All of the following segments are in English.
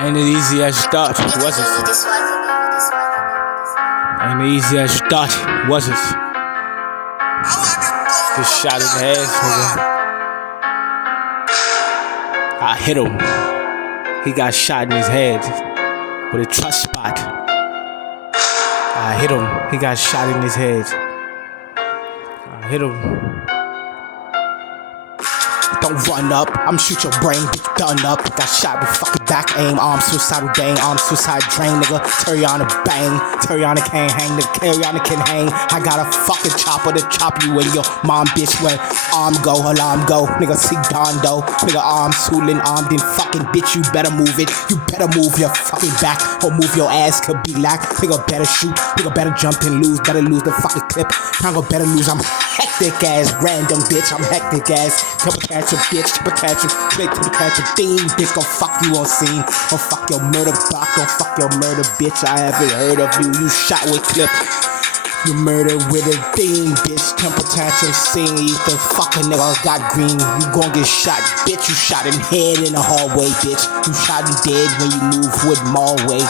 Ain't it easy as you thought, was it? Ain't it easy as you thought, was it? Just shot in the head, nigga. I hit him. He got shot in his head with a trust spot. I hit him. He got shot in his head. I hit him. Don't run up, I'm shoot your brain, bitch done up. Got shot with fucking back aim, arm suicidal bang, arm suicide drain, nigga. Terriona bang, Terriona can't hang, nigga. Terriona can hang. I got a fucking chopper to chop you in your mom, bitch. When arm go, alarm go, nigga. See Dondo, nigga. Arm Sulin, arm then fucking bitch. You better move it, you better move your fucking back or move your ass. Could be like, nigga. Better shoot, nigga. Better jump and lose, better lose the fucking clip. Nigga, better lose. I'm hectic ass, random bitch. I'm hectic ass. Couple catch a bitch, couple catch a click, couple catch a theme. Bitch, gon' fuck you on scene. Gon' fuck your murder block, gon' fuck your murder bitch. I haven't heard of you. You shot with clip. You murder with a theme, bitch. Temper tantrum scene. You the fucking nigga got green. You gon' get shot, bitch. You shot in head in the hallway, bitch. You shot him dead when you move with Marway.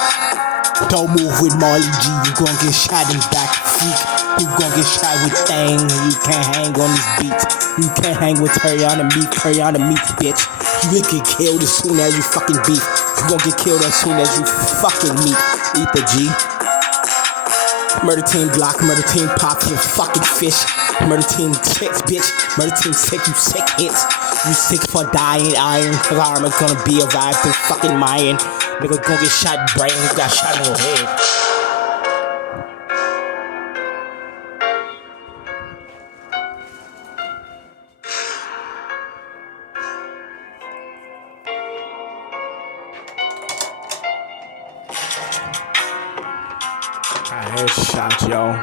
Don't move with Marley G. You gon' get shot in back feet. You gon' get shot with Thang. You can't hang on these beats. You can't hang with Terriona meat, bitch. You will get killed as soon as you fucking beef. You gon' get killed as soon as you fucking meet ethaa G. Murder team Glock, murder team Pop, you fucking fish. Murder team 6, bitch. Murder team 6, you sick hits. You sick for dying iron. Karma gonna be arrived to fucking Mayan. Nigga gon' get shot brain, you got shot in your head. Headshot, yo.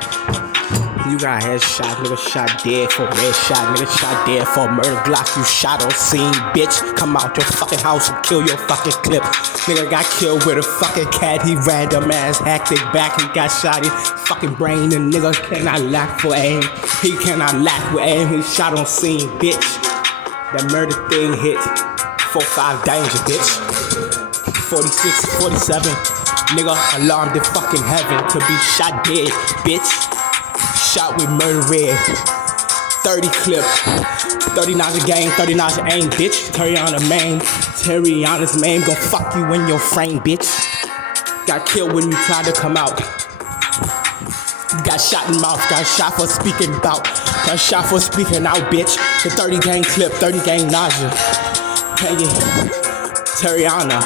You got headshot, nigga shot dead for red shot, nigga shot dead for murder Glock. You shot on scene, bitch. Come out your fucking house and kill your fucking clip. Nigga got killed with a fucking cat. He random ass hacked it back. He got shot in fucking brain. The nigga cannot lack for aim. He cannot lack with aim. He shot on scene, bitch. That murder thing hit 4-5 danger, bitch. 46, 47. Nigga alarmed in fucking heaven to be shot dead, bitch. Shot with murder red. 30 clip. 39's a game, 39's a aim, bitch. Terriona main. Terriona's main gon' fuck you in your frame, bitch. Got killed when you tried to come out. Got shot in mouth, got shot for speaking bout. Got shot for speaking out, bitch. The 30 gang clip, 30 gang nausea. Terriona.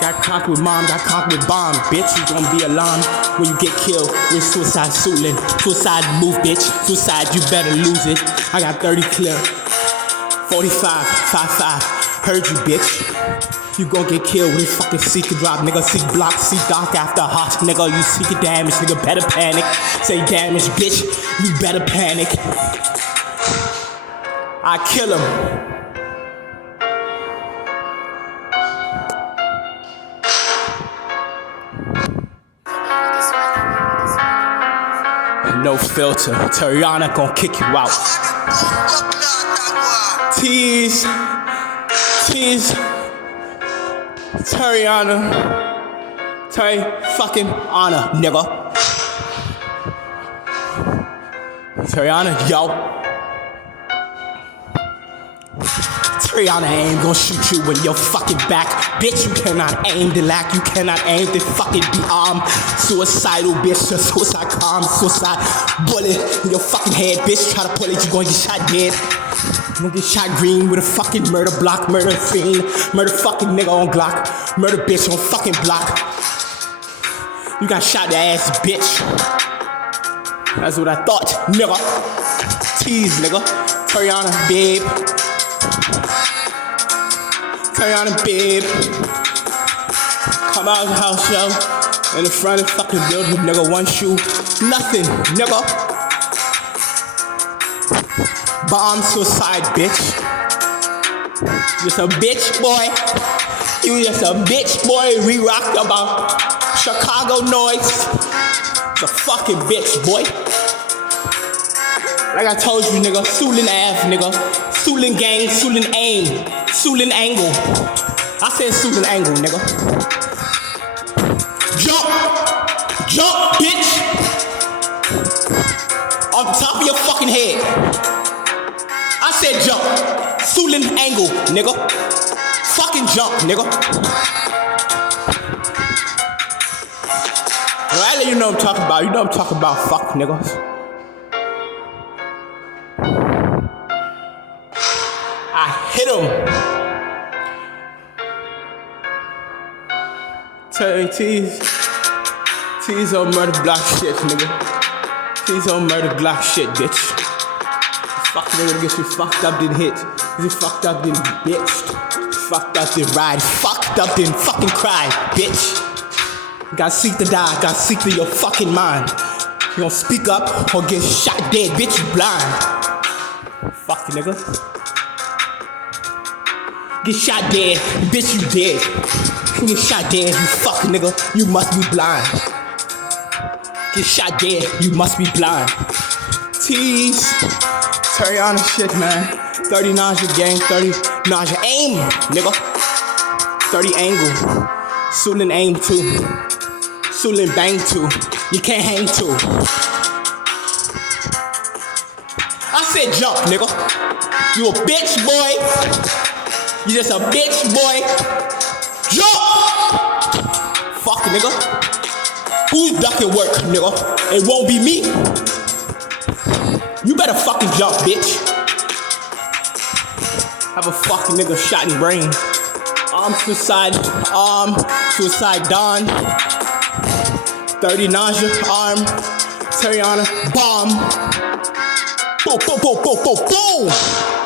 Got cocked with mom, got cocked with bomb, bitch. You gon' be alarmed when you get killed with suicide Sulin. Suicide move, bitch. Suicide, you better lose it. I got 30 clear. 45, 5-5. Heard you, bitch. You gon' get killed with this fucking seeker drop, nigga. Seek block, seek dark after hot, nigga. You seek a damage, nigga. Better panic. Say damage, bitch. You better panic. I kill him. No filter, Terriona gon' kick you out. Tease, Terriona, fucking honor, nigga. Terriona, yo. Terriona ain't gon' shoot you in your fucking back. Bitch, you cannot aim the lack. You cannot aim the fucking be armed. Suicidal, bitch. The suicide calm. Suicide bullet in your fucking head, bitch. Try to pull it, you gon' get shot dead. You gon' get shot green with a fucking murder block. Murder fiend. Murder fucking nigga on Glock. Murder bitch on fucking block. You got shot in the ass, bitch. That's what I thought, nigga. Tease, nigga. Terriona, babe. Terriona, babe. Come out of the house, yo. In the front of the fucking building, nigga. One shoe. Nothing, nigga. Bomb suicide, bitch. You just a bitch, boy. You just a bitch, boy. We rocked about Chicago noise. It's a fucking bitch, boy. Like I told you, nigga. Sulin Ave, nigga. Sulin gang, Sulin aim. Sulin angle. I said Susan angle, nigga. Jump, bitch. On top of your fucking head. I said jump. Sulan angle, nigga. Fucking jump, nigga. Alright, you know what I'm talking about. You know what I'm talking about, fuck niggas. I hit him. T's on murder block shit, nigga. T's on murder block shit, bitch. Fuck nigga gets me fucked up, then hit. Is he fucked up, then bitched? Fucked up, then ride. Fucked up, then fucking cry, bitch. Gotta seek to die, gotta seek to your fucking mind. You gon' speak up or get shot dead, bitch, you blind. Fuck nigga. Get shot dead, bitch, you dead. Get shot dead, you fuck nigga, you must be blind. Get shot dead, you must be blind. Tease, Terriona shit, man. 30 nausea gang, 30 nausea aim, nigga. 30 angle, Sulan aim too. Sulan bang too. You can't hang too. I said jump, nigga. You a bitch, boy. You just a bitch, boy. Jump! Fuck, nigga. Who's ducking work, nigga? It won't be me. You better fucking jump, bitch. Have a fucking nigga shot in brain. Arm suicide Dawn. 30 nausea, arm, Terriona, bomb. Boom, boom, boom, boom, boom, boom.